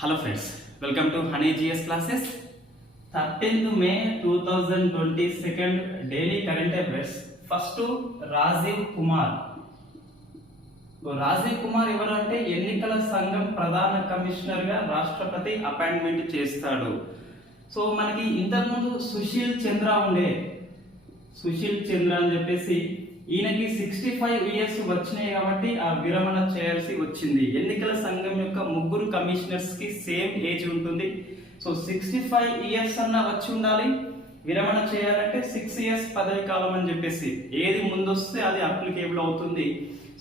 Hello friends, welcome to Honey GS classes. 13th May 2022 daily current affairs. First Rajiv Kumar. Rajiv Kumar ఎవరు అంటే ఎన్నికల సంఘం ప్రధాన కమిషనర్ గా రాష్ట్రపతి అపాయింట్మెంట్ చేస్తాడు. సో మనకి ఇంతకుముందు సుశీల్ చంద్ర ఉండే, సుశీల్ చంద్ర అని చెప్పేసి ఈయనకి 65 ఇయర్స్ వచ్చినాయి కాబట్టి ఆ విరమణ చేయాల్సి వచ్చింది. ఎన్నికల సంఘం యొక్క ముగ్గురు కమిషనర్స్ కి సేమ్ ఏజ్ ఉంటుంది. సో 65 ఇయర్స్ అన్న వచ్చి ఉండాలి. విరమణ చేయాలంటే 6 ఇయర్స్ పదవి కాలం అని చెప్పేసి ఏది ముందొస్తే అది అప్లికేబుల్ అవుతుంది.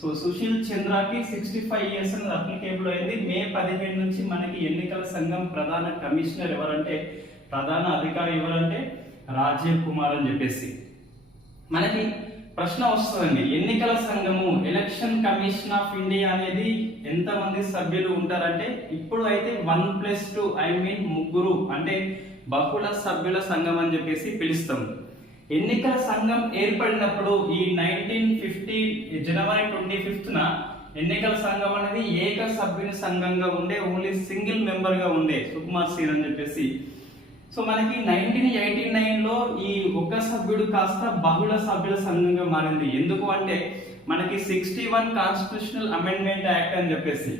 సో సుశీల్ చంద్రకి 65 ఇయర్స్ అనేది అప్లికేబుల్ అయింది. మే 15 నుంచి మనకి ఎన్నికల సంఘం ప్రధాన కమిషనర్ ఎవరంటే, ప్రధాన అధికారి ఎవరంటే రాజీవ్ కుమార్ అని చెప్పేసి మనకి ప్రశ్న వస్తుందండి. ఎన్నికల సంఘము ఎలక్షన్ కమిషన్ ఆఫ్ ఇండియా అనేది ఎంతమంది సభ్యులు ఉంటారంటే, ఇప్పుడు అయితే 1+2 ఐ మీన్ ముగ్గురు అంటే బహుళ సభ్యుల సంఘం అని చెప్పేసి పిలుస్తాం. ఎన్నికల సంఘం ఏర్పడినప్పుడు ఈ 1950 జనవరి 25న ఎన్నికల సంఘం అనేది ఏక సభ్యుని సంఘంగా ఉండే, ఓన్లీ సింగిల్ మెంబర్ గా ఉండే సుకుమార్ సేన్ అని చెప్పేసి. సో మనకి 1989లో ఈ ఒక్క సభ్యుడు కాస్త బహుళ సభ్యుల సంఘంగా మారింది. ఎందుకు అంటే మనకి 61 కాన్స్టిట్యూషనల్ అమెండ్మెంట్ యాక్ట్ అని చెప్పేసి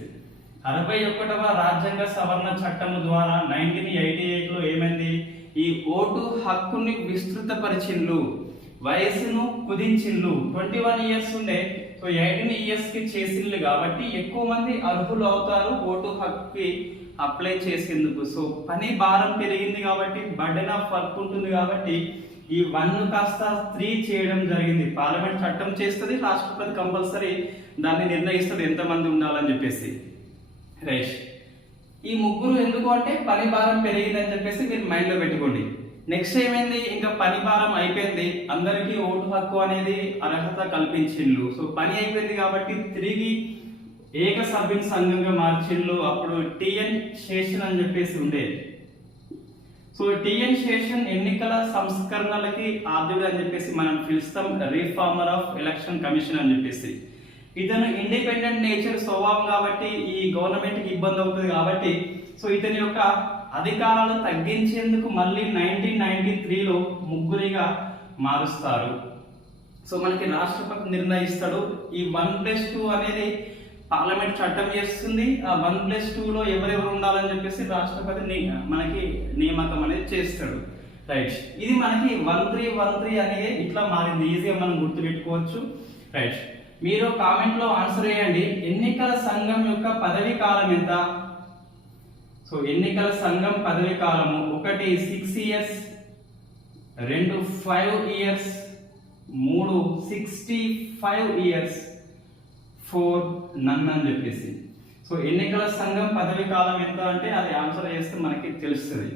61వ రాజ్యాంగ సవరణ చట్టం ద్వారా 1988లో ఏమైంది, ఈ ఓటు హక్కుని విస్తృతపరిచిండ్లు, వయసును కుదించిండ్లు. 21 ఇయర్స్ ఉండే, సో 18 ఇయర్స్ కి చేసిండ్లు కాబట్టి ఎక్కువ మంది అర్హులు అవుతారు ఓటు హక్కుకి అప్లై చేసేందుకు. సో పని భారం పెరిగింది కాబట్టి, బర్డెన్ ఆఫ్ వర్క్ ఉంటుంది కాబట్టి ఈ 1 కాస్త 3 చేయడం జరిగింది. పార్లమెంట్ చట్టం చేస్తుంది, రాష్ట్రపతి కంపల్సరీ దాన్ని నిర్ణయిస్తుంది ఎంతమంది ఉండాలని చెప్పేసి. రైట్, ఈ ముగ్గురు ఎందుకు అంటే పని భారం పెరిగింది అని చెప్పేసి మీరు మైండ్ లో పెట్టుకోండి. నెక్స్ట్ ఏమైంది, ఇంకా పని భారం అయిపోయింది, అందరికీ ఓటు హక్కు అనేది అర్హత కల్పించిండ్లు. సో పని అయిపోయింది కాబట్టి తిరిగి ఏక సభ్యుని సంఘంగా మార్చిండ్లు. అప్పుడు టిఎన్ శేషన్ అని చెప్పేసి ఉండే. సో టిఎన్ శేషన్ ఎన్నికల సంస్కరణలకి ఆద్యుడు అని చెప్పేసి మనం పిలుస్తాం, రిఫార్మర్ ఆఫ్ ఎలక్షన్ కమిషన్ అని చెప్పేసి. ఇతను ఇండిపెండెంట్ నేచర్ స్వభావం కాబట్టి ఈ గవర్నమెంట్ కి ఇబ్బంది అవుతుంది కాబట్టి, సో ఇతని యొక్క అధికారాలు తగ్గించేందుకు మళ్ళీ 1993లో ముగ్గురిగా మారుస్తారు. సో మనకి రాష్ట్రపతి నిర్ణయిస్తాడు. ఈ 1+2 అనేది పార్లమెంట్ చట్టం చేస్తుంది. ఆ 1+2లో ఎవరెవరు ఉండాలని చెప్పేసి రాష్ట్రపతి మనకి నియామకం అనేది చేస్తాడు. రైట్, ఇది మనకి 1313 అనేది ఇట్లా మారింది. ఈజీగా మనం గుర్తుపెట్టుకోవచ్చు. రైట్, మీరు కామెంట్ లో ఆన్సర్ చేయండి. ఎన్నికల సంఘం యొక్క పదవి కాలం ఎంత? సో ఎన్నికల సంఘం పదవి కాలము 1 6 ఇయర్స్, 2 5 ఇయర్స్, 3 65 ఇయర్స్, 4 నన్ అని చెప్పేసి. సో ఎన్నికల సంఘం పదవి కాలం ఎంత అంటే అది ఆన్సర్ చేస్తే మనకి తెలుస్తుంది.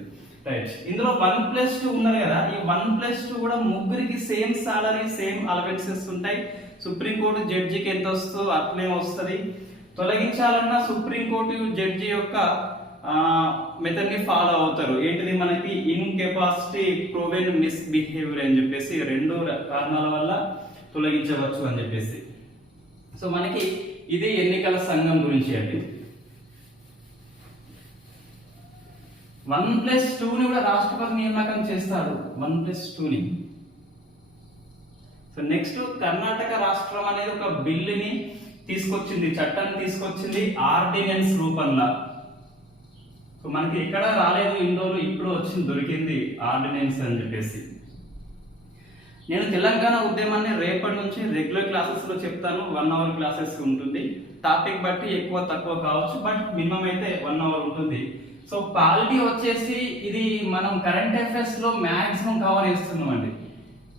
రైట్, ఇందులో 1+2 ఉన్నారు కదా, ఈ 1+2 కూడా ముగ్గురికి సేమ్ సాలరీ, సేమ్ అలవెన్సెస్ ఉంటాయి. సుప్రీంకోర్టు జడ్జికి ఎంత వస్తుందో అట్లే వస్తుంది. తొలగించాలన్నా సుప్రీంకోర్టు జడ్జి యొక్క మెథడ్ ని ఫాలో అవుతారు. ఏంటిది, మనకి ఇన్కెపాసిటీ, ప్రూవెన్ మిస్బిహేవియర్ అని చెప్పేసి 2 కారణాల వల్ల తొలగించవచ్చు అని చెప్పేసి. సో మనకి ఇది ఎన్నికల సంఘం గురించి అండి. 1+2ని కూడా రాష్ట్రపతి నియామకం చేస్తాడు, 1+2ని. సో నెక్స్ట్ కర్ణాటక రాష్ట్రం అనేది ఒక బిల్లుని తీసుకొచ్చింది, చట్టాన్ని తీసుకొచ్చింది ఆర్డినెన్స్ రూపంలో. సో మనకి ఎక్కడ రాలేదు ఇండోలో, ఇప్పుడు వచ్చింది, దొరికింది ఆర్డినెన్స్ అని చెప్పేసి. నేను తెలంగాణ ఉద్యమాన్ని రేపటి నుంచి రెగ్యులర్ క్లాసెస్ లో చెప్తాను. 1 అవర్ క్లాసెస్ ఉంటుంది. టాపిక్ బట్టి ఎక్కువ తక్కువ కావచ్చు, బట్ మినిమం అయితే 1 అవర్ ఉంటుంది. సో పాలిటీ వచ్చేసి ఇది మనం కరెంట్ అఫైర్స్ లో మాక్సిమం కవర్ చేస్తున్నాం అండి.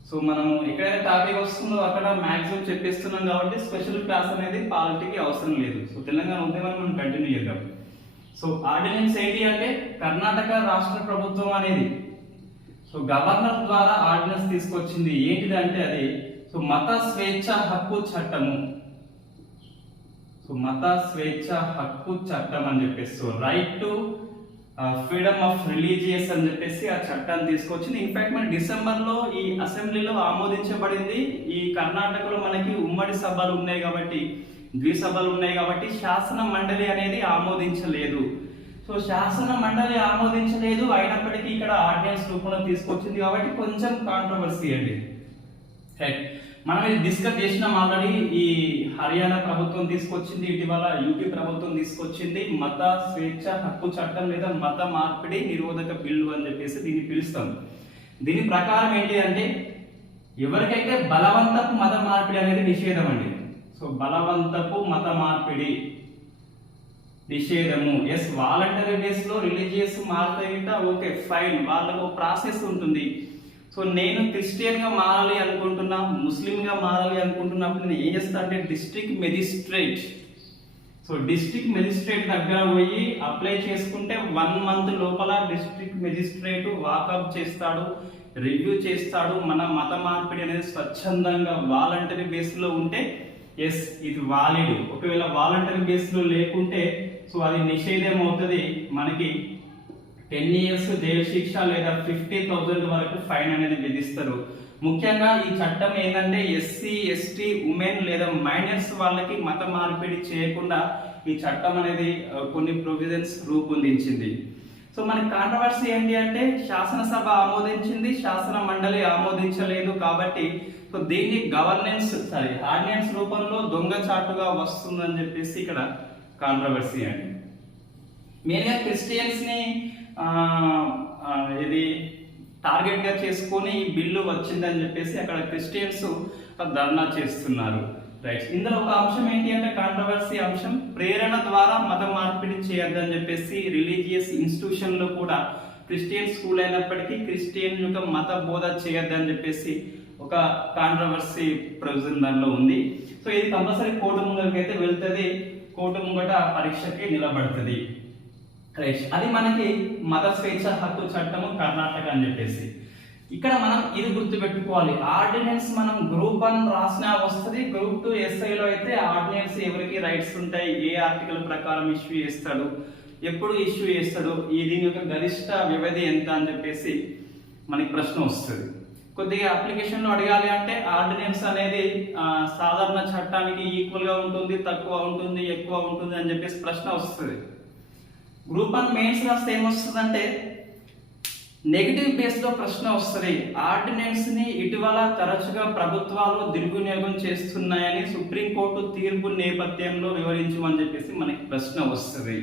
సో మనం ఎక్కడైతే టాపిక్ వస్తుందో అక్కడ మాక్సిమం చెప్పేస్తున్నాం కాబట్టి స్పెషల్ క్లాస్ అనేది పాలిటీకి అవసరం లేదు. సో తెలంగాణ ఉద్యమాన్ని మనం కంటిన్యూ చేద్దాం. సో ఆర్డినెన్స్ ఏంటి అంటే, కర్ణాటక రాష్ట్ర ప్రభుత్వం అనేది సో గవర్నర్ ద్వారా ఆర్డినెన్స్ తీసుకొచ్చింది. ఏంటిది అంటే అది సో మత స్వేచ్ఛ హక్కు చట్టము. సో మత స్వేచ్ఛ హక్కు చట్టం అని చెప్పేసి, so right to freedom of religious అని చెప్పేసి ఆ చట్టాన్ని తీసుకొచ్చింది. ఇన్ఫాక్ట్ మన డిసెంబర్లో ఈ అసెంబ్లీలో ఆమోదించబడింది. ఈ కర్ణాటకలో మనకి ఉమ్మడి సభలు ఉన్నాయి కాబట్టి, ద్విసభలు ఉన్నాయి కాబట్టి శాసన మండలి అనేది ఆమోదించలేదు. సో శాసన మండలి ఆమోదించలేదు, అయినప్పటికీ ఇక్కడ ఆర్డినెన్స్ రూపంలో తీసుకొచ్చింది కాబట్టి కొంచెం కాంట్రవర్సీ అండి. రైట్, మనం ఇది డిస్కస్ చేసినాం ఆల్రెడీ. ఈ హర్యానా ప్రభుత్వం తీసుకొచ్చింది, ఇటీవల యూపీ ప్రభుత్వం తీసుకొచ్చింది మత స్వేచ్ఛ హక్కు చట్టం లేదా మత మార్పిడి నిరోధక బిల్లు అని చెప్పేసి దీన్ని పిలుస్తాం. దీని ప్రకారం ఏంటి అంటే ఎవరికైతే బలవంతపు మత మార్పిడి అనేది నిషేధం అండి. సో బలవంతపు మత మార్పిడి నిషేధము. ఎస్, వాలంటరీ బేస్ లో రిలీజియస్ మారుతాయిట, ఓకే ఫైన్, వాళ్ళకు ప్రాసెస్ ఉంటుంది. సో నేను క్రిస్టియన్ గా మారాలి అనుకుంటున్నా, ముస్లిం గా మారాలి అనుకుంటున్నప్పుడు నేను ఏం చేస్తా అంటే district magistrate, so district magistrate దగ్గర పోయి అప్లై చేసుకుంటే 1 month లోపల డిస్ట్రిక్ట్ మెజిస్ట్రేట్ వాకప్ చేస్తాడు, రివ్యూ చేస్తాడు. మన మత మార్పిడి అనేది స్వచ్ఛందంగా వాలంటరీ బేస్ లో ఉంటే ఎస్ ఇది వాలిడ్. ఒకవేళ వాలంటరీ బేస్ లో లేకుంటే సో అది నిషేధం అవుతుంది. మనకి 10 years జైలు శిక్ష లేదా 50,000 వరకు ఫైన్ అనేది విధిస్తారు. ముఖ్యంగా ఈ చట్టం ఏంటంటే ఎస్సీ ఎస్టీ ఉమెన్ లేదా మైనర్స్ వాళ్ళకి మత మార్పిడి చేయకుండా ఈ చట్టం అనేది కొన్ని ప్రొవిజన్స్ రూపొందించింది. సో మనకి కాంట్రవర్సీ ఏంటి అంటే శాసనసభ ఆమోదించింది, శాసన మండలి ఆమోదించలేదు కాబట్టి సో దీన్ని ఆర్డినెన్స్ రూపంలో దొంగచాటుగా వస్తుందని చెప్పేసి ఇక్కడ కాంట్రవర్సీ అండి. మెయిన్గా క్రిస్టియన్స్ ని ఇది టార్గెట్ గా చేసుకొని ఈ బిల్లు వచ్చిందని చెప్పేసి అక్కడ క్రిస్టియన్స్ ధర్నా చేస్తున్నారు. రైట్, ఇందులో ఒక అంశం ఏంటి అంటే కాంట్రవర్సీ అంశం ప్రేరణ ద్వారా మత మార్పిడి చేయొద్దని చెప్పేసి రిలీజియస్ ఇన్స్టిట్యూషన్ లో కూడా క్రిస్టియన్ స్కూల్ అయినప్పటికీ క్రిస్టియన్ యొక్క మత బోధ చేయొద్దని చెప్పేసి ఒక కాంట్రవర్సీ ప్రొవిజన్ దానిలో ఉంది. సో ఇది కంపల్సరీ కోర్టు ముంగడికి అయితే వెళ్తుంది, కోర్టు ముంగట పరీక్షకి నిలబడుతుంది. రైట్, అది మనకి మత స్వేచ్ఛ హక్కు చట్టము కర్ణాటక అని చెప్పేసి. ఇక్కడ మనం ఇది గుర్తుపెట్టుకోవాలి, ఆర్డినెన్స్ మనం గ్రూప్ 1 రాసినా వస్తుంది, గ్రూప్ 2 ఎస్ఐలో అయితే ఆర్డినెన్స్ ఎవరికి రైట్స్ ఉంటాయి, ఏ ఆర్టికల్ ప్రకారం ఇష్యూ చేస్తాడు, ఎప్పుడు ఇష్యూ చేస్తాడు, దీని యొక్క గరిష్ట వ్యవధి ఎంత అని చెప్పేసి మనకి ప్రశ్న వస్తుంది. కొద్దిగా అప్లికేషన్ లో అడగాలి అంటే ఆర్డినెన్స్ అనేది సాధారణ చట్టానికి ఈక్వల్ గా ఉంటుంది, తక్కువ ఉంటుంది, ఎక్కువ ఉంటుంది అని చెప్పేసి ప్రశ్న వస్తుంది. గ్రూప్ 1 మెయిన్స్ రాస్తే ఏమొస్తుందంటే నెగిటివ్ బేస్ లో ప్రశ్న వస్తుంది. ఆర్డినెన్స్ ని ఇటీవల తరచుగా ప్రభుత్వాలు దుర్వినియోగం చేస్తున్నాయని సుప్రీంకోర్టు తీర్పు నేపథ్యంలో వివరించమని చెప్పేసి మనకి ప్రశ్న వస్తుంది.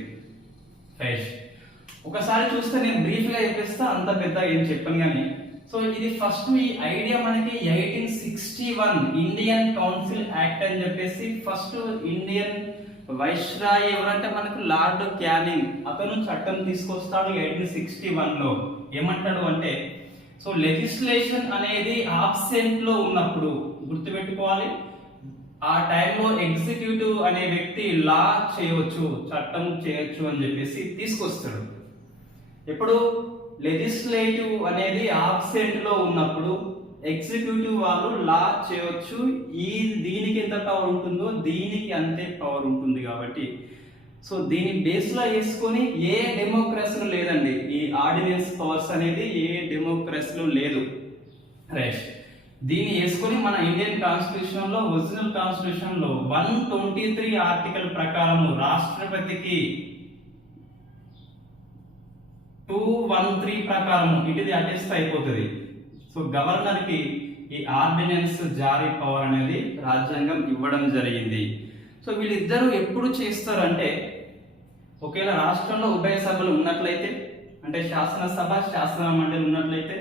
ఒకసారి చూస్తే నేను బ్రీఫ్ గా చెప్పేస్తా, అంత పెద్ద ఏం చెప్పను కానీ. సో ఇది ఫస్ట్ ఈ ఐడియా మనకి 1861 ఇండియన్ కౌన్సిల్ యాక్ట్ అని చెప్పేసి ఫస్ట్ ఇండియన్ వైస్రాయ్ ఎవరంటే మనకు లార్డ్ క్యానింగ్, అతను చట్టం తీసుకొస్తాడు 1861 లో. ఏమంటాడు అంటే సో లెజిస్లేషన్ అనేది ఆబ్సెంట్ లో ఉన్నప్పుడు గుర్తుపెట్టుకోవాలి, ఆ టైంలో ఎగ్జిక్యూటివ్ అనే వ్యక్తి లా చేయవచ్చు, చట్టం చేయొచ్చు అని చెప్పేసి తీసుకొస్తాడు. ఎప్పుడు లెజిస్లేటివ్ అనేది ఆబ్సెంట్ లో ఉన్నప్పుడు ఎగ్జిక్యూటివ్ వాళ్ళు లా చేయొచ్చు, దీనికి ఎంత పవర్ ఉంటుందో దీనికి అంతే పవర్ ఉంటుంది. కాబట్టి సో దీని బేస్ లో వేసుకొని ఏ డెమోక్రసీలో లేదండి ఈ ఆర్డినెన్స్ పవర్స్ అనేది, ఏ డెమోక్రసీలో లేదు. రైట్, దీన్ని వేసుకొని మన ఇండియన్ కాన్స్టిట్యూషన్ లో ఒరిజినల్ కాన్స్టిట్యూషన్ లో 123 ఆర్టికల్ ప్రకారం రాష్ట్రపతికి 213 ప్రకారం ఇది అటెస్ట్ అయిపోతుంది. సో గవర్నర్ కి ఈ ఆర్డినెన్స్ జారీ పవర్ అనేది రాజ్యాంగం ఇవ్వడం జరిగింది. సో వీళ్ళిద్దరూ ఎప్పుడు చేస్తారంటే ఒకవేళ రాష్ట్రంలో ఉభయ సభలు ఉన్నట్లయితే, అంటే శాసనసభ శాసన మండలి ఉన్నట్లయితే,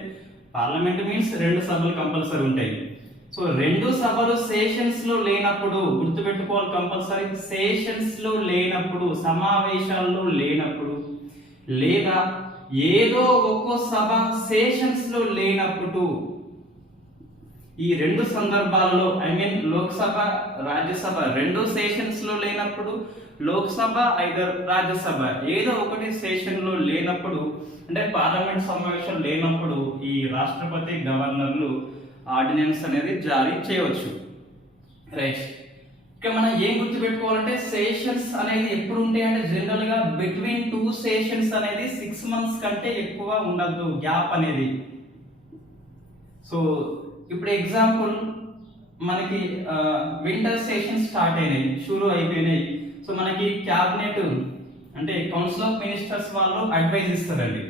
పార్లమెంట్ మీన్స్ 2 సభలు కంపల్సరీ ఉంటాయి. సో 2 సభలు సెషన్స్ లో లేనప్పుడు గుర్తుపెట్టుకోవాలి, కంపల్సరీ సెషన్స్ లో లేనప్పుడు, సమావేశాల్లో లేనప్పుడు, లేదా ఏదో ఒక్కో సభ సెషన్స్ లో లేనప్పుడు, ఈ 2 సందర్భాల్లో లోక్సభ రాజ్యసభ 2 సెషన్స్ లో లేనప్పుడు, లోక్సభ ఐదర్ రాజ్యసభ ఏదో ఒకటి సెషన్ లో లేనప్పుడు, అంటే పార్లమెంట్ సమావేశం లేనప్పుడు ఈ రాష్ట్రపతి గవర్నర్లు ఆర్డినెన్స్ అనేది జారీ చేయవచ్చు. రైట్, ఇక మనం ఏం గుర్తుపెట్టుకోవాలంటే సెషన్స్ అనేది ఎప్పుడు ఉంటాయి అంటే జనరల్ గా బిట్వీన్ 2 సెషన్స్ అనేది 6 months కంటే ఎక్కువ ఉండదు గ్యాప్ అనేది. సో ఇప్పుడు ఎగ్జాంపుల్ మనకి వింటర్ సెషన్ స్టార్ట్ అయినాయి, షురూ అయిపోయినాయి. సో మనకి క్యాబినెట్ అంటే కౌన్సిల్ ఆఫ్ మినిస్టర్స్ వాళ్ళు అడ్వైజ్ ఇస్తారండి.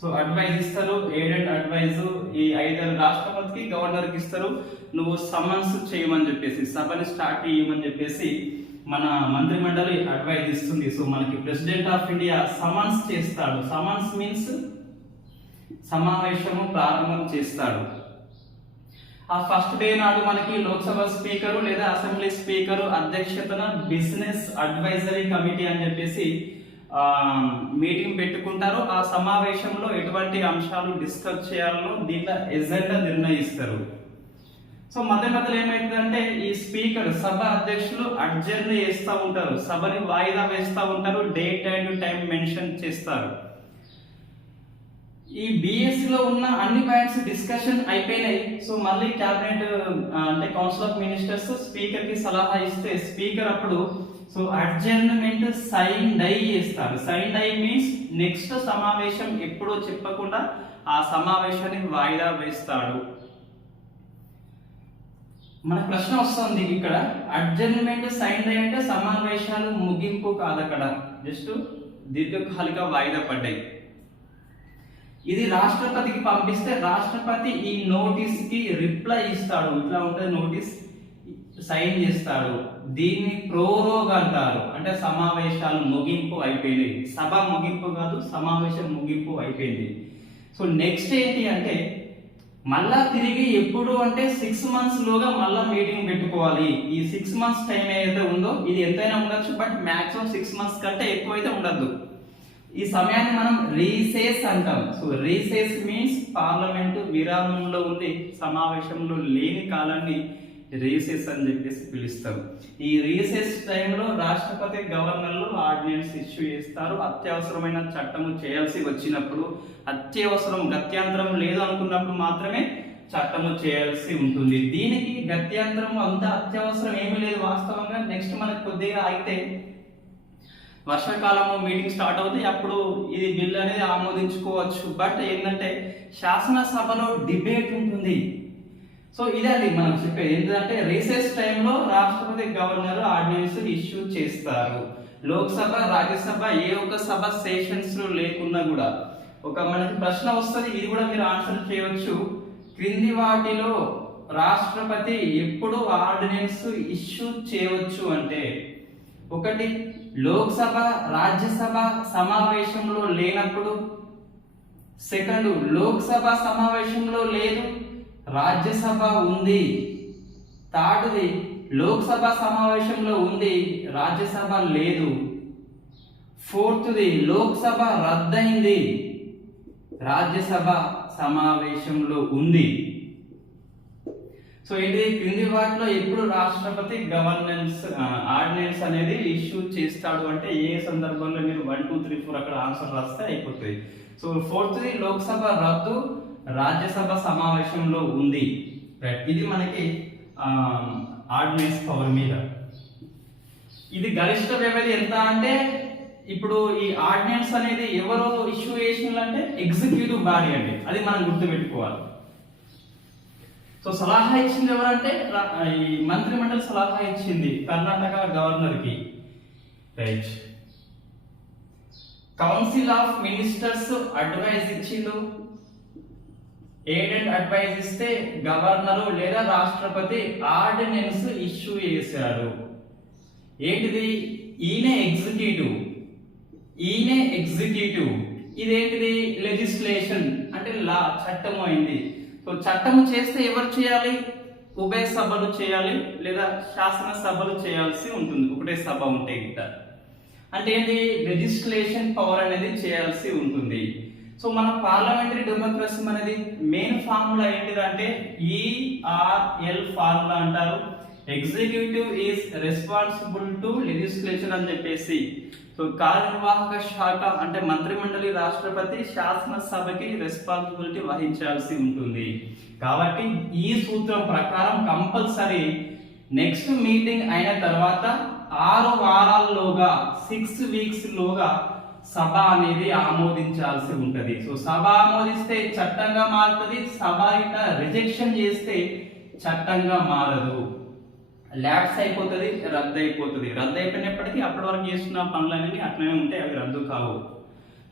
సో అడ్వైజ్ ఇస్తారు, ఎయిడెడ్ అడ్వైజ్ ఈ 5 రాష్ట్రపతికి గవర్నర్కి ఇస్తారు. నువ్వు సమన్స్ చేయమని చెప్పేసి, సభని స్టార్ట్ చేయమని చెప్పేసి మన మంత్రిమండలి అడ్వైజ్ ఇస్తుంది. సో మనకి ప్రెసిడెంట్ ఆఫ్ ఇండియా సమన్స్ చేస్తాడు. సమన్స్ మీన్స్ సమావేశము ప్రారంభం చేస్తాడు. ఆ ఫస్ట్ డే నాడు మనకి లోక్సభ స్పీకరు లేదా అసెంబ్లీ స్పీకరు అధ్యక్షతన బిజినెస్ అడ్వైజరీ కమిటీ అని చెప్పేసి మీటింగ్ పెట్టుకుంటారు. ఆ సమావేశంలో ఎటువంటి అంశాలు డిస్కస్ చేయాలో దీంట్లో ఎజెండా నిర్ణయిస్తారు. సో మధ్యలో ఏమైతుందంటే ఈ స్పీకర్ సభ అధ్యక్షులు అడ్జర్న్ చేస్తూ ఉంటారు, సభని వాయిదా వేస్తూ ఉంటారు, డేట్ అండ్ టైం మెన్షన్ చేస్తారు. ఈ బిఎస్సిలో ఉన్న అన్ని పాయింట్స్ డిస్కషన్ అయిపోయినాయి. సో మళ్ళీ క్యాబినెట్ అంటే కౌన్సిల్ ఆఫ్ మినిస్టర్స్ స్పీకర్ కి సలహా ఇస్తే స్పీకర్ అప్పుడు సో అడ్జర్న్మెంట్ సైన్ డై చేస్తారు. సైన్ డై మీన్స్ నెక్స్ట్ సమావేశం ఎప్పుడో చెప్పకుండా ఆ సమావేశాన్ని వాయిదా వేస్తాడు. మన ప్రశ్న వస్తుంది ఇక్కడ, అడ్జర్న్మెంట్ సైన్ డై అంటే సమావేశాలు ముగింపు కాదు, అక్కడ జస్ట్ దీర్ఘకాలిక వాయిదా పడ్డాయి. ఇది రాష్ట్రపతికి పంపిస్తే రాష్ట్రపతి ఈ నోటీస్ కి రిప్లై ఇస్తాడు. ఇట్లా ఉంటుంది నోటీస్, సైన్ చేస్తాడు. దీన్ని ప్రోరోగ్ అంటారు, అంటే సమావేశాలు ముగింపు అయిపోయినాయి. సభ ముగింపు కాదు, సమావేశం ముగింపు అయిపోయింది. సో నెక్స్ట్ ఏంటి అంటే మళ్ళా తిరిగి ఎప్పుడు అంటే 6 months లోగా మళ్ళా మీటింగ్ పెట్టుకోవాలి. ఈ 6 months టైం ఏదైతే ఉందో ఇది ఎంతైనా ఉండొచ్చు, బట్ మాక్సిమం 6 months కంటే ఎక్కువ అయితే ఉండద్దు. ఈ సమయాన్ని మనం రీసేస్ అంటాం. సో రీసేస్ మీన్స్ పార్లమెంటు విరామంలో ఉంది, సమావేశంలో లేని కాలాన్ని రీసెస్ అని చెప్పేసి పిలుస్తారు. ఈ రీసెస్ టైంలో రాష్ట్రపతి గవర్నర్లు ఆర్డినెన్స్ ఇష్యూ చేస్తారు. అత్యవసరమైన చట్టము చేయాల్సి వచ్చినప్పుడు, అత్యవసరం గత్యంతరం లేదు అనుకున్నప్పుడు మాత్రమే చట్టము చేయాల్సి ఉంటుంది. దీనికి గత్యంతరం అంత అత్యవసరం ఏమీ లేదు వాస్తవంగా. నెక్స్ట్ మనకు కొద్దిగా అయితే వర్షాకాలము మీటింగ్ స్టార్ట్ అవుతాయి, అప్పుడు ఇది బిల్ అనేది ఆమోదించుకోవచ్చు. బట్ ఏంటంటే శాసనసభలో డిబేట్ ఉంటుంది. సో ఇదండి మనం చెప్పేది ఏంటంటే రీసెస్ టైంలో రాష్ట్రపతి గవర్నర్ ఆర్డినెన్స్ ఇష్యూ చేస్తారు. లోక్సభ రాజ్యసభ ఏ ఒక్క సభ సెషన్స్ లో లేకున్నా కూడా ఒక మనకి ప్రశ్న వస్తుంది, ఇది కూడా మీరు ఆన్సర్ చేయవచ్చు. క్రింది వాటిలో రాష్ట్రపతి ఎప్పుడు ఆర్డినెన్స్ ఇష్యూ చేయవచ్చు అంటే, ఒకటి లోక్సభ రాజ్యసభ సమావేశంలో లేనప్పుడు, సెకండ్ లోక్సభ సమావేశంలో లేదు రాజ్యసభ ఉంది, థర్డ్ది లోక్సభ సమావేశంలో ఉంది రాజ్యసభ లేదు, ఫోర్త్ది లోక్సభ రద్దయింది రాజ్యసభ సమావేశంలో ఉంది. సో ఇది క్రింది వాటిలో ఎప్పుడు రాష్ట్రపతి గవర్నెన్స్ ఆర్డినెన్స్ అనేది ఇష్యూ చేస్తాడు అంటే ఏ సందర్భంలో మీరు 1, 2, 3, 4 అక్కడ ఆన్సర్ రాస్తే అయిపోతుంది. సో ఫోర్త్ది లోక్సభ రద్దు రాజ్యసభ సమావేశంలో ఉంది. ఇది మనకి ఆర్డినెన్స్ పవర్ మీద. ఇది గరిష్ట వ్యవధి ఎంత అంటే, ఇప్పుడు ఈ ఆర్డినెన్స్ అనేది ఎవరు ఇష్యూ చేసినారంటే ఎగ్జిక్యూటివ్ బాడీ అండి, అది మనం గుర్తుపెట్టుకోవాలి. సో సలహా ఇచ్చింది ఎవరంటే ఈ మంత్రిమండలి సలహా ఇచ్చింది కర్ణాటక గవర్నర్ కి. Right. Council of ministers advise ఇచ్చిండు, ఎయిడెడ్ అడ్వైజ్ ఇస్తే గవర్నరు లేదా రాష్ట్రపతి ఆర్డినెన్స్ ఇష్యూ చేశాడు. ఏంటిది? ఈయనే ఎగ్జిక్యూటివ్. ఇదేంటిది? లెజిస్లేషన్ అంటే లా, చట్టము అయింది. సో చట్టము చేస్తే ఎవరు చేయాలి? ఉభయ సభలు చేయాలి లేదా శాసన సభలు చేయాల్సి ఉంటుంది. ఒకటే సభ ఉంటే గిట్ట అంటే ఏంటి? లెజిస్లేషన్ పవర్ అనేది చేయాల్సి ఉంటుంది. సో మన పార్లమెంటరీ డెమోక్రసీ అనేది మెయిన్ ఫార్ములా ఏంటిదంటే ERL ఫార్ములా అంటారు. Executive is responsible to legislation అని చెప్పేసి. సో కార్యనిర్వాహక శాఖ అంటే మంత్రిమండలి రాష్ట్రపతి శాసనసభకి రెస్పాన్సిబిలిటీ వహించాల్సి ఉంటుంది. కాబట్టి ఈ సూత్రం ప్రకారం కంపల్సరీ నెక్స్ట్ మీటింగ్ అయిన తర్వాత 6 వారాల్లోగా 6 weeks లోగా సభ అనేది ఆమోదించాల్సి ఉంటది. సో సభ ఆమోదిస్తే చట్టంగా మారుతుంది, సభ ఇట్లా రిజెక్షన్ చేస్తే చట్టంగా మారదు. ల్యాబ్స్ అయిపోతుంది, రద్దు అయిపోతుంది. రద్దు అయిపోయినప్పటికీ అప్పటి వరకు చేస్తున్న పనులన్నీ అట్లనే ఉంటాయి, అవి రద్దు కావు.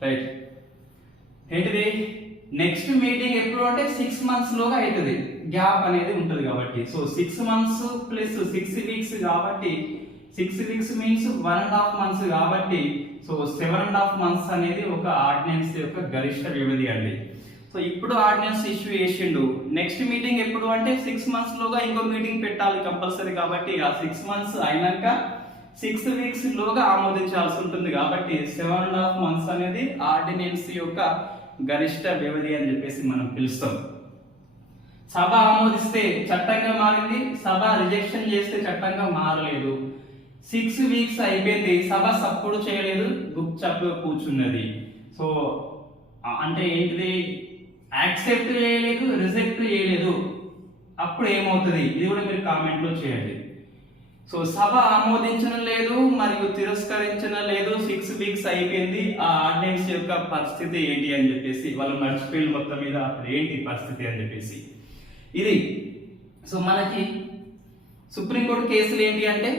రైట్, ఏంటిది నెక్స్ట్ మీటింగ్ ఎప్పుడు అంటే 6 months లోగా అవుతుంది, గ్యాప్ అనేది ఉంటుంది కాబట్టి. సో 6 months ప్లస్ 6 weeks కాబట్టి 6 weeks మీన్స్ 1.5 months కాబట్టి సో 7.5 months అనేది ఒక ఆర్డినెన్స్ యొక్క గరిష్ట వ్యవధి అండి. సో ఇప్పుడు ఆర్డినెన్స్ ఇష్యూ చేసిండు, నెక్స్ట్ మీటింగ్ ఎప్పుడు అంటే 6 months లోగా ఇంకో మీటింగ్ పెట్టాలి కంపల్సరీ. కాబట్టి ఆ 6 months అయినాక 6 weeks లోగా ఆమోదించాల్సి ఉంటుంది. కాబట్టి 7.5 months అనేది ఆర్డినెన్స్ యొక్క గరిష్ట వ్యవధి అని చెప్పేసి మనం పిలుస్తాం. సభ ఆమోదిస్తే చట్టంగా మారింది, సభ రిజెక్షన్ చేస్తే చట్టంగా మారలేదు. 6 weeks అయిపోయింది, సభ సప్పుడు చేయలేదు, గుప్చప్గా కూర్చున్నది. సో అంటే ఏంటిది, యాక్సెప్ట్ చేయలేదు, రిజెక్ట్ చేయలేదు, అప్పుడు ఏమవుతుంది ఇది కూడా మీరు కామెంట్లో చేయండి. సో సభ ఆమోదించడం లేదు మరియు తిరస్కరించడం లేదు, 6 weeks అయిపోయింది, ఆ ఆర్డినెన్స్ యొక్క పరిస్థితి ఏంటి అని చెప్పేసి వాళ్ళు మర్చిపోయిన మొత్తం మీద ఏంటి పరిస్థితి అని చెప్పేసి ఇది. సో మనకి సుప్రీంకోర్టు కేసులు ఏంటి అంటే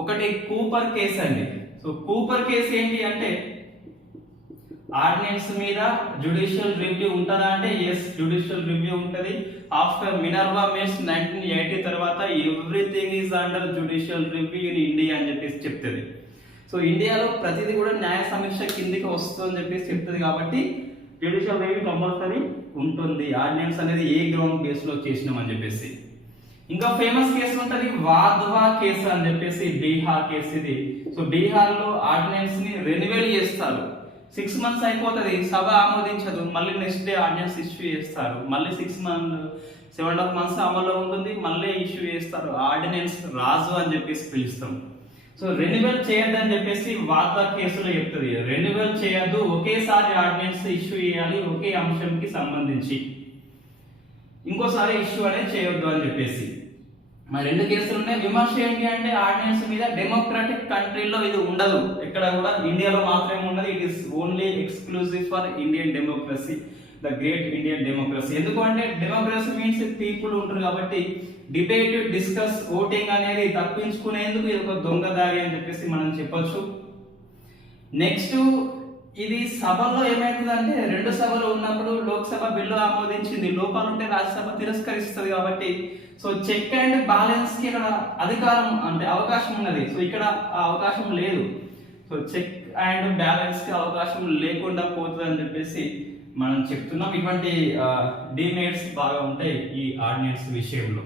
ఒకటి కూపర్ కేసు అండి. సో కూపర్ కేసు ఏంటి అంటే ఆర్డినెన్స్ మీద జ్యుడిషియల్ రివ్యూ ఉంటుందా అంటే ఎస్, జ్యుడిషియల్ రివ్యూ ఉంటుంది. ఆఫ్టర్ మినర్వా మిల్స్ 1980 తర్వాత everything is under judicial review in India అని చెప్పేసి చెప్తుంది. సో ఇండియాలో ప్రతిదీ కూడా న్యాయ సమీక్ష కిందికి వస్తుందని చెప్పేసి చెప్తుంది. కాబట్టి జ్యుడిషియల్ రివ్యూ కంపల్సరీ ఉంటుంది, ఆర్డినెన్స్ అనేది ఏ గ్రౌండ్ బేస్లో చేసినామని చెప్పేసి. ఇంకా ఫేమస్ కేసు ఉంటుంది వాధ్వా కేసు అని చెప్పేసి, బీహార్ కేసు ఇది. సో బీహార్ లో ఆర్డినెన్స్ ని రెన్యువల్ చేస్తారు, 6 months అయిపోతుంది, సభ ఆమోదించదు, మళ్ళీ నెక్స్ట్ డే ఆర్డినెన్స్ ఇష్యూ చేస్తారు, మళ్ళీ 7.5 months అమల్లో ఉంటుంది, మళ్ళీ ఇష్యూ చేస్తారు. ఆర్డినెన్స్ రాజు అని చెప్పేసి పిలుస్తాం. సో రెన్యువల్ చేయొద్దని చెప్పేసి వాధ్వా కేసులో చెప్తుంది, రెన్యువల్ చేయొద్దు, ఒకేసారి ఆర్డినెన్స్ ఇష్యూ చేయాలి ఒకే అంశంకి సంబంధించి, ఇంకోసారి ఇష్యూ అనేది చేయొద్దు అని చెప్పేసి. మరి 2 కేసులు ఉన్నాయి. విమర్శ ఏంటి అంటే ఆర్డినెన్స్ మీద డెమోక్రాటిక్ కంట్రీలో ఇది ఉండదు, ఎక్కడ కూడా, ఇండియాలో మాత్రమే ఉన్నది. It is only exclusive for Indian democracy, the great Indian democracy. ఎందుకు అంటే డెమోక్రసీ మీన్స్ పీపుల్ ఉంటారు కాబట్టి డిబేట్, డిస్కస్, ఓటింగ్ అనేది తప్పించుకునేందుకు ఇది ఒక దొంగదారి అని చెప్పేసి మనం చెప్పొచ్చు. నెక్స్ట్ ఇది సభలో ఏమవుతుందంటే 2 సభలు ఉన్నప్పుడు లోక్సభ బిల్లు ఆమోదించింది, లోపాలు ఉంటే రాజ్యసభ తిరస్కరిస్తుంది. కాబట్టి సో చెక్ అండ్ బ్యాలెన్స్ కి ఇక్కడ అధికారం అంటే అవకాశం ఉన్నది. సో ఇక్కడ ఆ అవకాశం లేదు. సో చెక్ అండ్ బ్యాలెన్స్ కి అవకాశం లేకుండా పోతుంది అని చెప్పేసి మనం చెప్తున్నాం. ఇటువంటి డిమెరిట్స్ బాగా ఉంటాయి ఈ ఆర్డినెన్స్ విషయంలో.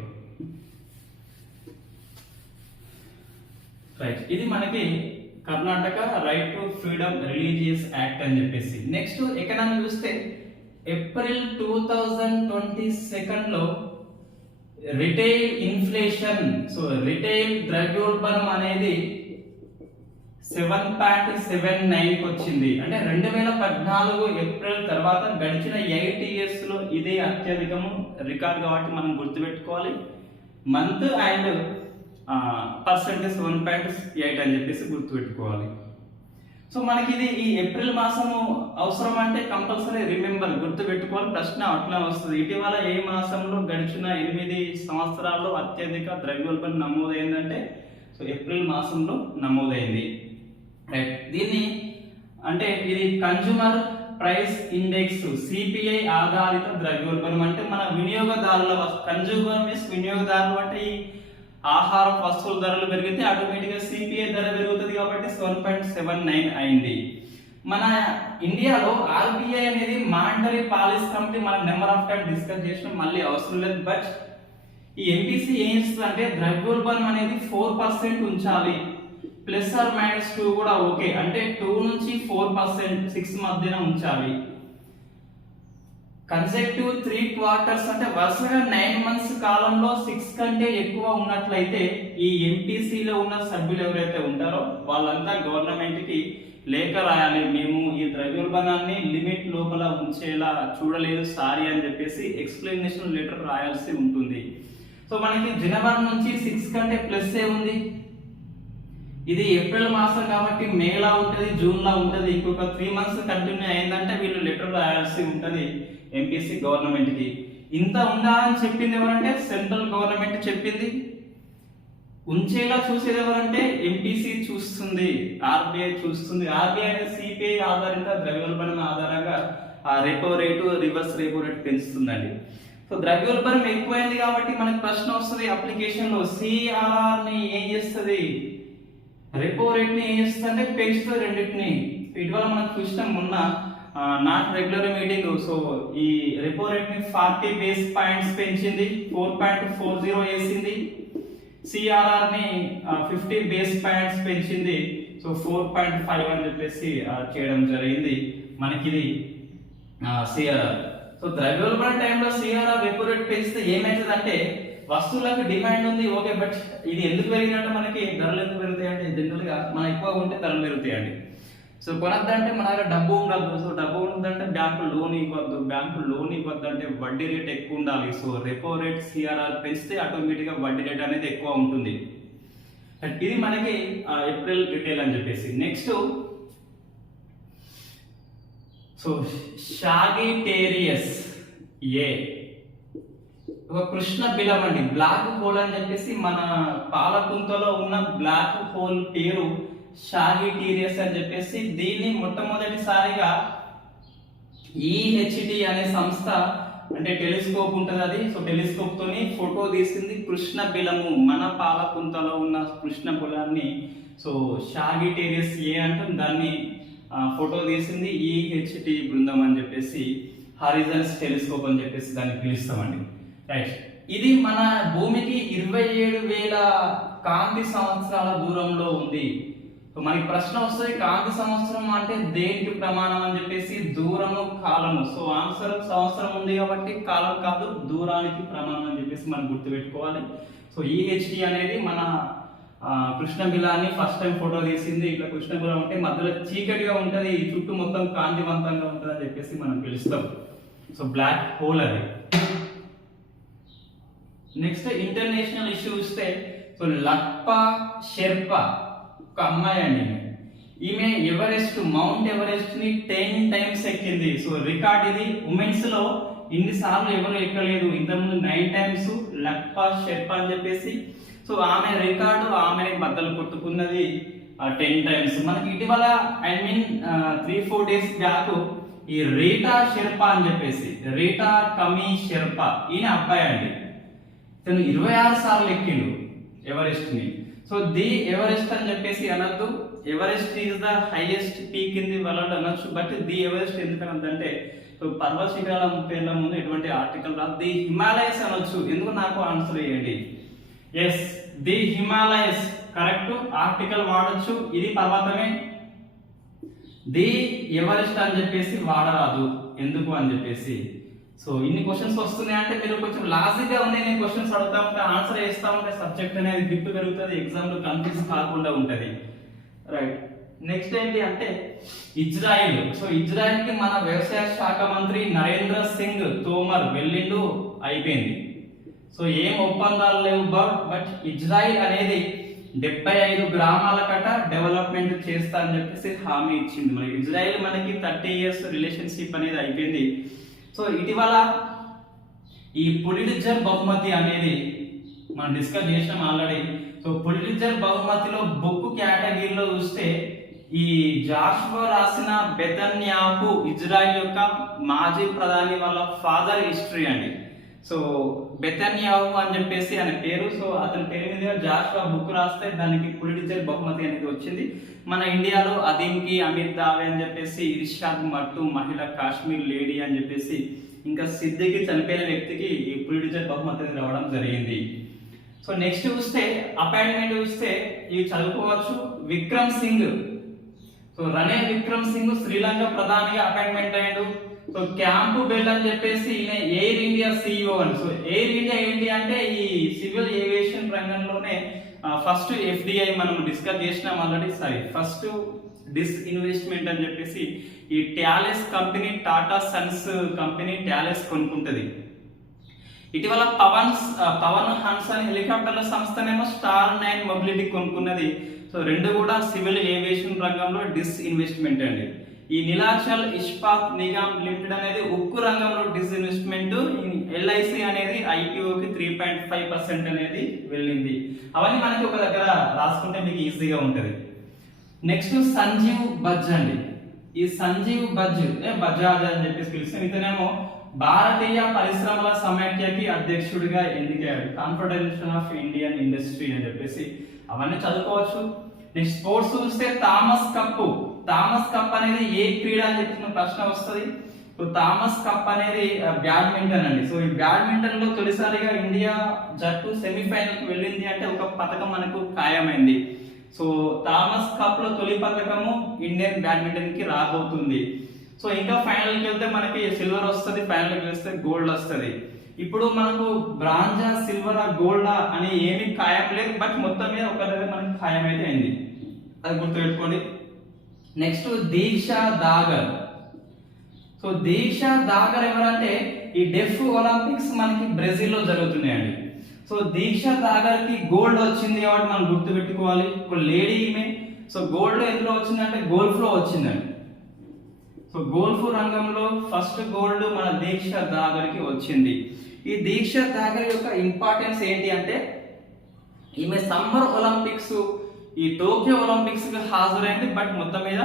రైట్, ఇది మనకి Karnataka right to freedom religious act అని చెప్పేసి. నెక్స్ట్ ఎకనామీ చూస్తే ఏప్రిల్ 2022 లో రిటైల్ ఇన్ఫ్లేషన్, సో రిటైల్ ద్రవ్యోల్బణం అనేది 7.79 వచ్చింది. అంటే 2014 ఏప్రిల్ తర్వాత గడిచిన 8 years లో ఇదే అత్యధికము రికార్డ్ కాబట్టి మనం గుర్తుపెట్టుకోవాలి. మంత్ అండ్ పర్సెంటేజ్ 7.8 అని చెప్పేసి గుర్తుపెట్టుకోవాలి. సో మనకి ఇది ఈ ఏప్రిల్ మాసము అవసరం అంటే కంపల్సరీ రిమెంబర్, గుర్తుపెట్టుకోవాలి. ప్రశ్న అట్లా వస్తుంది. ఇటీవల ఏ మాసంలో గడిచిన 8 సంవత్సరాల్లో అత్యధిక ద్రవ్యోల్బణం నమోదైందంటే సో ఏప్రిల్ మాసంలో నమోదైంది. దీన్ని అంటే ఇది కన్జ్యూమర్ ప్రైస్ ఇండెక్స్, సిపిఐ ఆధారిత ద్రవ్యోల్బణం. అంటే మన వినియోగదారుల, కన్జ్యూమర్ మీన్స్ వినియోగదారులు, అంటే ఈ ఆహార వస్తువుల ధరలు పెరిగితే ఆటోమేటిక్ గా సిపిఐ ధర పెరుగుతుంది కాబట్టి 7.79 అయింది. మన ఇండియాలో ఆర్బిఐ అనేది మానిటరీ పాలసీ కమిటీ మనం నెంబర్ ఆఫ్ టైం డిస్కస్ చేసిన, మళ్ళీ అవసరం లేదు. బట్ ఈ ఎంపీసీ ఏం ఇస్తుంది అంటే ద్రవ్యోల్బణం అనేది 4% ఉంచాలి, +or-2 కూడా ఓకే, అంటే 2 నుంచి 4%, 6 మధ్యన ఉంచాలి. కన్సెక్టివ్ 3 quarters అంటే వరుసగా 9 months కాలంలో 6 కంటే ఎక్కువ ఉన్నట్లయితే ఈ ఎంపీసీలో ఉన్న సభ్యులు ఎవరైతే ఉంటారో వాళ్ళంతా గవర్నమెంట్ కి లేఖ రాయాలి, మేము ఈ ద్రవ్యోల్బణాన్ని లిమిట్ లోపల ఉంచేలా చూడలేదు సారీ అని చెప్పేసి ఎక్స్ప్లెనేషన్ లెటర్ రాయాల్సి ఉంటుంది. సో మనకి జనవరి నుంచి 6 కంటే ప్లస్ ఏ ఉంది. ఇది ఏప్రిల్ మాసం కాబట్టి మేలా ఉంటుంది, జూన్ లా ఉంటుంది. ఇంకొక 3 months కంటిన్యూ అయిందంటే వీళ్ళు లెటర్ రాయాల్సి ఉంటుంది ఎంపీసీ గవర్నమెంట్ కి. ఇంత ఉందా అని చెప్పింది ఎవరంటే సెంట్రల్ గవర్నమెంట్ చెప్పింది. ఉంచేలా చూసేది ఎవరంటే ఎంపీసీ చూస్తుంది, ఆర్బీఐ చూస్తుంది. ఆర్బీఐ అనేది సిపిఐ ఆధారిత ద్రవ్యోల్బణం ఆధారంగా ఆ repo rate, reverse repo rate పెంచుతుందండి. సో ద్రవ్యోల్బణం ఎక్కువైంది కాబట్టి మనకు ప్రశ్న వస్తుంది అప్లికేషన్ లో, సిఆర్ఆర్ ని ఏం చేస్తుంది, రెపో రేట్ ని ఏం చేస్తుంది అంటే పెంచుతుంది రెండింటిని. ఇటీవల మనం చూసినాం మొన్న నాట్ రెగ్యులర్ మీటింగ్. సో ఈ రెపో రేట్ ని 40 బేస్ పాయింట్స్ పెంచింది, 4.40 వేసింది. సిఆర్ఆర్ ని 50 బేస్ పాయింట్స్ పెంచింది, సో 4.5 అని చెప్పేసి చేయడం జరిగింది. మనకి ఇది సిఆర్ఆర్. సో ద్రవ్యోల్బణ టైంలో సిఆర్ఆర్ రెపో రేట్ పెంచితే ఏమైతుంది అంటే వస్తువులకు డిమాండ్ ఉంది ఓకే, బట్ ఇది ఎందుకు పెరిగినట్టు మనకి ధరలు ఎందుకు పెరుగుతాయి అంటే జనరల్ గా మనం ఎక్కువగా ఉంటే ధరలు పెరుగుతాయండి. సో కొనద్దంటే మన దగ్గర డబ్బు ఉండదు. సో డబ్బు ఉంటుందంటే బ్యాంకు లోన్ ఇవ్వద్దు, బ్యాంకు లోన్ ఇవ్వద్దు అంటే వడ్డీ రేట్ ఎక్కువ ఉండాలి. సో రెపో రేట్ సిఆర్ఆర్ పెంచితే ఆటోమేటిక్ గా వడ్డీ రేట్ అనేది ఎక్కువ ఉంటుంది. ఇది మనకి ఏప్రిల్ రిటైల్ అని చెప్పేసి. నెక్స్ట్ సో షాగిటేరియస్ ఏ ఒక కృష్ణ బిలం అండి, బ్లాక్ హోల్ అని చెప్పేసి మన పాలపుంతలో ఉన్న బ్లాక్ హోల్ పేరు షాగిటేరియస్ అని చెప్పేసి. దీన్ని మొట్టమొదటిసారిగా ఈహెచ్టి అనే సంస్థ అంటే టెలిస్కోప్ ఉంటుంది అది, సో టెలిస్కోప్ తోని ఫోటో తీసింది కృష్ణ బిలము, మన పాలపుంతలో ఉన్న కృష్ణ బిలాన్ని. సో షాగిటేరియస్ ఏ అంటే దాన్ని ఫోటో తీసింది ఈహెచ్టి బృందం అని చెప్పేసి, హారిజన్స్ టెలిస్కోప్ అని చెప్పేసి దాన్ని పిలుస్తామండి. రైట్, ఇది మన భూమికి 27,000 కాంతి సంవత్సరాల దూరంలో ఉంది. సో మనకి ప్రశ్న వస్తుంది కాంతి సంవత్సరం అంటే దేనికి ప్రమాణం అని చెప్పేసి, దూరము కాలము. సో ఆన్సర్ సంవత్సరం ఉంది కాబట్టి కాలం కాదు, దూరానికి ప్రమాణం అని చెప్పేసి మనం గుర్తుపెట్టుకోవాలి. సో ఈహెచ్టి అనేది మన కృష్ణ బిలాన్ని ఫస్ట్ టైం ఫోటో తీసింది. ఇట్లా కృష్ణ బిలం అంటే మధ్యలో చీకటిగా ఉంటది, చుట్టూ మొత్తం కాంతివంతంగా ఉంటది అని చెప్పేసి మనం పిలుస్తాం. సో బ్లాక్ హోల్ అది. నెక్స్ట్ ఇంటర్నేషనల్ ఇష్యూ ఇస్తే, సో లక్పా షెర్పా ఒక అమ్మాయి అండి, ఈమె ఎవరెస్ట్ మౌంట్ ఎవరెస్ట్ ని 10 టైమ్స్ ఎక్కింది. సో రికార్డ్ ఇది, ఉమెన్స్ లో ఇన్ని సార్లు ఎవరు ఎక్కలేదు. ఇంతకుముందు 9 టైమ్స్ లక్పా షెర్పా అని చెప్పేసి. సో ఆమె రికార్డు ఆమె బద్దలు కొట్టుకున్నది 10 టైమ్స్. మనకి ఇటీవల 3-4 డేస్ బ్యాక్ ఈ రీటా షెర్పా అని చెప్పేసి, రీటా కమీ షెర్పా, ఈయన అబ్బాయి అండి, తను 26 సార్లు ఎక్కిండు ఎవరెస్ట్ ని. సో ది ఎవరెస్ట్ అని చెప్పేసి అనద్దు, Everest is the highest peak in the world అనొచ్చు, బట్ ది ఎవరెస్ట్ ఎందుకనంటే సో పర్వత శిఖరాల పేర్ల ముందు ఎటువంటి ఆర్టికల్ రాదు, ది హిమాలయస్ అనొచ్చు. ఎందుకు నాకు ఆన్సర్ చేయండి. Yes, the Himalayas correct, article వాడొచ్చు, ఇది పర్వతమే. ది ఎవరెస్ట్ అని చెప్పేసి వాడరాదు, ఎందుకు అని చెప్పేసి. సో ఇన్ని క్వశ్చన్స్ వస్తున్నాయి అంటే మీరు కొంచెం లాజిక్ గా ఉన్నాయి. నేను క్వశ్చన్స్ అడుగుతా ఉంటే ఆన్సర్ చేస్తా ఉంటే సబ్జెక్ట్ అనేది గ్రిప్ పెరుగుతుంది, ఎగ్జామ్ లో కన్ఫ్యూజ్ కాకుండా ఉంటది. రైట్, నెక్స్ట్ ఏంటి అంటే ఇజ్రాయిల్. సో ఇజ్రాయిల్ కి మన వ్యవసాయ శాఖ మంత్రి నరేంద్ర సింగ్ తోమర్ వెళ్ళిండు, అయిపోయింది. సో ఏం ఒప్పందాలు లేవు, బట్ ఇజ్రాయిల్ అనేది 75 గ్రామాల కట డెవలప్మెంట్ చేస్తా అని చెప్పేసి హామీ ఇచ్చింది. మరి ఇజ్రాయిల్ మనకి 30 years రిలేషన్షిప్ అనేది అయిపోయింది. సో ఇటీవల ఈ పులిట్జర్ బహుమతి అనేది మనం డిస్కస్ చేసినాం ఆల్రెడీ. సో పులిట్జర్ బహుమతిలో బుక్ కేటగిరీలో చూస్తే ఈ జాషువా రాసిన బెతన్యాహు ఇజ్రాయిల్ యొక్క మాజీ ప్రధాని వాళ్ళ ఫాదర్ హిస్టరీ అండి. సో బెతన్యాహు అని చెప్పేసి ఆయన పేరు. సో అతని పేరు మీద జాషువా బుక్ రాస్తే దానికి పులిట్జర్ బహుమతి అనేది వచ్చింది. మన ఇండియాలో అదీంకి అమిత్ దావే అని చెప్పేసి, ఇర్షాద్ మట్టు మహిళ కాశ్మీర్ లేడీ అని చెప్పేసి, ఇంకా సిద్దికి చనిపోయిన వ్యక్తికి ఈ పులిట్జర్ బహుమతి రావడం జరిగింది. సో నెక్స్ట్ చూస్తే అపాయింట్మెంట్ చూస్తే ఇవి చదువుకోవచ్చు. విక్రమ్ సింగ్, సో రనిల్ విక్రమ్ సింగ్ శ్రీలంక ప్రధానిగా అపాయింట్మెంట్ అయ్యాడు. సో క్యాంపు బెల్ అని చెప్పేసి ఈయన ఎయిర్ ఇండియా సిఇఓ అని. సో ఎయిర్ ఇండియా ఏంటి అంటే ఈ సివిల్ ఏవియేషన్ రంగంలోనే ఫస్ట్ ఎఫ్డిఐ మనం డిస్కస్ చేసినాం ఆల్రెడీ. ఫస్ట్ డిస్ఇన్వెస్ట్మెంట్ అని చెప్పేసి ఈ Thales company, Tata Sons company Thales కొనుక్కుంటది. ఇటీవల పవన్ హన్సన్ హెలికాప్టర్ల సంస్థనేమో స్టార్ 9 మొబిలిటీ కొనుక్కున్నది. సో రెండు కూడా సివిల్ ఏవియేషన్ రంగంలో డిస్ఇన్వెస్ట్మెంట్ అండి. ఈ నీలాచల్ ఇస్పాత్ నిగమ్ లిమిటెడ్ అనేది ఉక్కు రంగంలో డిస్ఇన్వెస్ట్మెంట్, ఎల్ఐసి అనేది ఐపీఓకి 3.5% అనేది వెళ్ళింది. అవన్నీ మనకి ఒక దగ్గర రాసుకుంటే మీకు ఈజీగా ఉంటుంది. నెక్స్ట్ సంజీవ్ బజ్ అండి. ఈ సంజీవ్ బజాజ్ అని చెప్పేసి పిలుస్తాం. ఇతనేమో భారతీయ పరిశ్రమల సమైక్యకి అధ్యక్షుడిగా ఎన్నికయ్యాడు. కాన్ఫెడరేషన్ ఆఫ్ ఇండియన్ ఇండస్ట్రీ అని చెప్పేసి అవన్నీ చదువుకోవచ్చు. నెక్స్ట్ స్పోర్ట్స్ చూస్తే థామస్ కప్ అనేది ఏ క్రీడ అని చెప్పిన ప్రశ్న వస్తుంది. సో థామస్ కప్ అనేది బ్యాడ్మింటన్ అండి. సో ఈ బ్యాడ్మింటన్ లో తొలిసారిగా ఇండియా జట్టు సెమీఫైనల్ కి వెళ్ళింది అంటే ఒక పథకం మనకు ఖాయమైంది. సో థామస్ కప్ లో తొలి పథకము ఇండియన్ బ్యాడ్మింటన్ కి రాబోతుంది. సో ఇంకా ఫైనల్ కి వెళ్తే మనకి సిల్వర్ వస్తుంది, ఫైనల్ కి వెళ్తే గోల్డ్ వస్తుంది. ఇప్పుడు మనకు బ్రాంజా, సిల్వరా, గోల్డా అని ఏమి ఖాయం లేదు, బట్ మొత్తం మీద ఒక దగ్గర మనకి ఖాయం అయితే అయింది, అది గుర్తుపెట్టుకోండి. నెక్స్ట్ దీక్షా దాగర్. సో దీక్షా దాగర్ ఎవరంటే ఈ డెఫ్ ఒలింపిక్స్ మనకి బ్రెజిల్లో జరుగుతున్నాయండి. సో దీక్షా దాగర్ కి గోల్డ్ వచ్చింది కాబట్టి మనం గుర్తుపెట్టుకోవాలి. ఒక లేడీ ఈమె. సో గోల్డ్ ఎందులో వచ్చిందంటే గోల్ఫ్ లో వచ్చిందండి. సో గోల్ఫ్ రంగంలో ఫస్ట్ గోల్డ్ మన దీక్షా దాగర్ కి వచ్చింది. ఈ దీక్షా దాగర్ యొక్క ఇంపార్టెన్స్ ఏంటి అంటే ఈమె సమ్మర్ ఒలింపిక్స్, ఈ టోక్యో ఒలింపిక్స్ కి హాజరైంది, బట్ మొత్తం మీద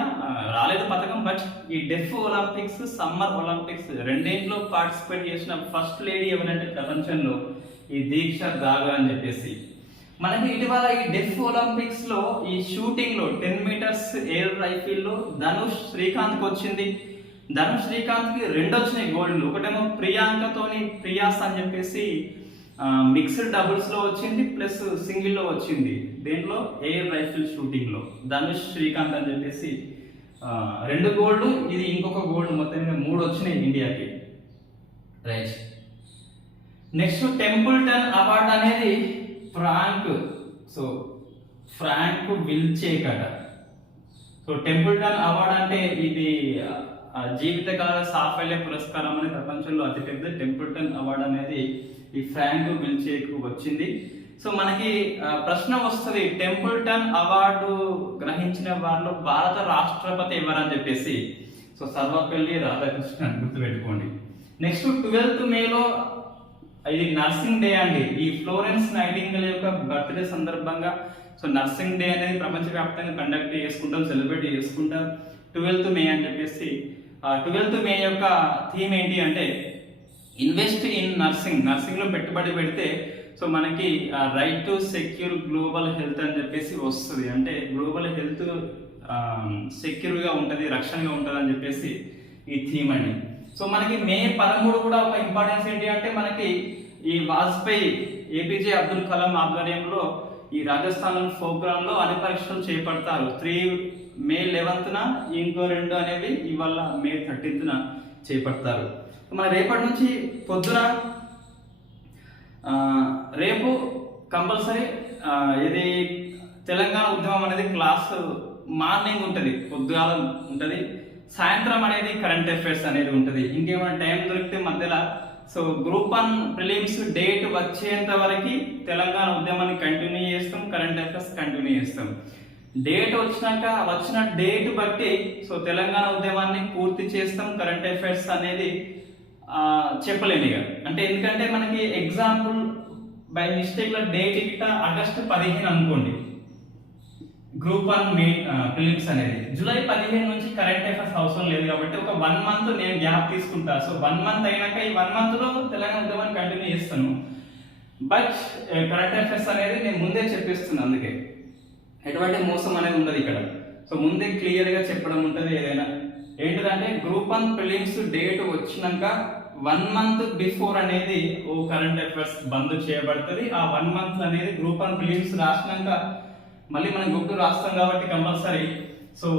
రాలేదు పథకం. బట్ ఈ డెఫ్ ఒలింపిక్స్, సమ్మర్ ఒలింపిక్స్ రెండింటిలో పార్టిసిపేట్ చేసిన ఫస్ట్ లేడీ ఎవరంటే ప్రపంచంలో ఈ దీక్షా దాగర్ అని చెప్పేసి. మనకి ఇటీవల ఈ డెఫ్ ఒలింపిక్స్ లో ఈ షూటింగ్ లో 10 మీటర్స్ ఎయిర్ రైఫిల్ లో ధనుష్ శ్రీకాంత్ కి వచ్చింది. ధనుష్ శ్రీకాంత్ కి 2 వచ్చినాయి గోల్డ్లు. ఒకటేమో ప్రియాంకతోని ప్రియాస్ అని చెప్పేసి మిక్స్డ్ డబుల్స్ లో వచ్చింది, ప్లస్ సింగిల్ లో వచ్చింది. దేంట్లో ఎయిర్ రైఫిల్ షూటింగ్ లో ధనుష్ శ్రీకాంత్ అని చెప్పేసి 2 గోల్డ్, ఇది ఇంకొక గోల్డ్, మొత్తం 3 వచ్చినాయి ఇండియాకి. రైట్. నెక్స్ట్ టెంపుల్టన్ అవార్డ్ అనేది ఫ్రాంక్ విల్చేక్ అట. సో టెంపుల్టన్ అవార్డ్ అంటే ఇది జీవితకాల సాఫల్య పురస్కారం అని ప్రపంచంలో అతిపెద్ద. టెంపుల్టన్ అవార్డ్ అనేది ఈ ఫ్రాంక్ విల్చేక్ వచ్చింది. సో మనకి ప్రశ్న వస్తుంది, టెంపుల్టన్ అవార్డు గ్రహించిన వారిలో భారత రాష్ట్రపతి ఎవరని చెప్పేసి. సో సర్వపల్లి రాధాకృష్ణన్ గుర్తుపెట్టుకోండి. నెక్స్ట్ 12th మేలో ఇది నర్సింగ్ డే అండి. ఈ ఫ్లోరెన్స్ నైటింగేల్ యొక్క బర్త్డే సందర్భంగా సో నర్సింగ్ డే అనేది ప్రపంచవ్యాప్తంగా కండక్ట్ చేసుకుంటాం, సెలబ్రేట్ చేసుకుంటాం 12th మే అని చెప్పేసి. 12th మే యొక్క థీమ్ ఏంటి అంటే ఇన్వెస్ట్ ఇన్ నర్సింగ్ లో పెట్టుబడి పెడితే సో మనకి right to secure global health అని చెప్పేసి వస్తుంది. అంటే గ్లోబల్ హెల్త్ సెక్యూర్ గా ఉంటుంది, రక్షణగా ఉంటుంది అని చెప్పేసి ఈ థీమ్ అండి. సో మనకి మే 13 కూడా ఒక ఇంపార్టెన్స్ ఏంటి అంటే మనకి ఈ వాజ్పేయి ఏపీజే అబ్దుల్ కలాం ఆధ్వర్యంలో ఈ రాజస్థాన్ ప్రోగ్రామ్ లో అన్ని పరీక్షలు చేపడతారు. మే 11న, ఇంకో 2 అనేవి ఇవాళ మే 13న చేపడతారు. మన రేపటి నుంచి పొద్దున రేపు కంపల్సరీ ఇది తెలంగాణ ఉద్యమం అనేది క్లాస్ మార్నింగ్ ఉంటుంది, పొద్దుగాల ఉంటుంది. సాయంత్రం అనేది కరెంట్ అఫైర్స్ అనేది ఉంటుంది. ఇంకేమైనా టైం దొరికితే మధ్యలో సో గ్రూప్ 1 ప్రిలిమ్స్ డేట్ వచ్చేంత వరకు తెలంగాణ ఉద్యమాన్ని కంటిన్యూ చేస్తాం, కరెంట్ అఫైర్స్ కంటిన్యూ చేస్తాం. డేట్ వచ్చిన డేట్ బట్టి సో తెలంగాణ ఉద్యమాన్ని పూర్తి చేస్తాం, కరెంట్ అఫైర్స్ అనేది చెప్పలేను ఇక. అంటే ఎందుకంటే మనకి ఎగ్జాంపుల్ బై మిస్టేక్ లో డేట్ ఇట్లా ఆగస్టు 15 అనుకోండి గ్రూప్ 1 మెయిన్ ప్రిలిమ్స్ అనేది. జూలై 15 నుంచి కరెంట్ అఫైర్స్ అవసరం లేదు కాబట్టి ఒక 1 మంత్ నేను గ్యాప్ తీసుకుంటా. సో 1 మంత్ అయినాక ఈ 1 మంత్ లో తెలంగాణ ఉద్యమాన్ని కంటిన్యూ చేస్తాను. బట్ కరెంట్ అఫైర్స్ అనేది నేను ముందే చెప్పేస్తున్నాను, అందుకే ఎటువంటి మోసం అనేది ఉండదు ఇక్కడ. సో ముందే క్లియర్ గా చెప్పడం ఉంటుంది. ఏదైనా ఏంటిదంటే గ్రూప్ 1 ప్రిలిమ్స్ డేట్ వచ్చినాక 1 మంత్ బిఫోర్ అనేది ఓ కరెంట్ అఫైర్స్ బంద్ చేయబడుతుంది. ఆ 1 మంత్ అనేది గ్రూప్ 1 ప్రిలిమ్స్ రాసినాక మళ్ళీ మనం గ్రూప్ 2 రాస్తాం కాబట్టి కంపల్సరీ సో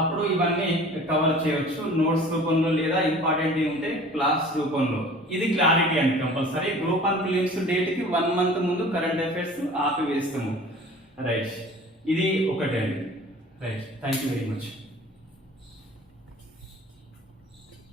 అప్పుడు ఇవన్నీ కవర్ చేయవచ్చు నోట్స్ రూపంలో, లేదా ఇంపార్టెంట్ ఉంటే క్లాస్ రూపంలో. ఇది క్లారిటీ అండి. కంపల్సరీ గ్రూప్ 1 ప్రిలిమ్స్ డేట్ కి 1 మంత్ ముందు కరెంట్ అఫైర్స్ ఆపివేస్తాము. రైట్, ఇది ఒకటే అండి. Right, thank you very much.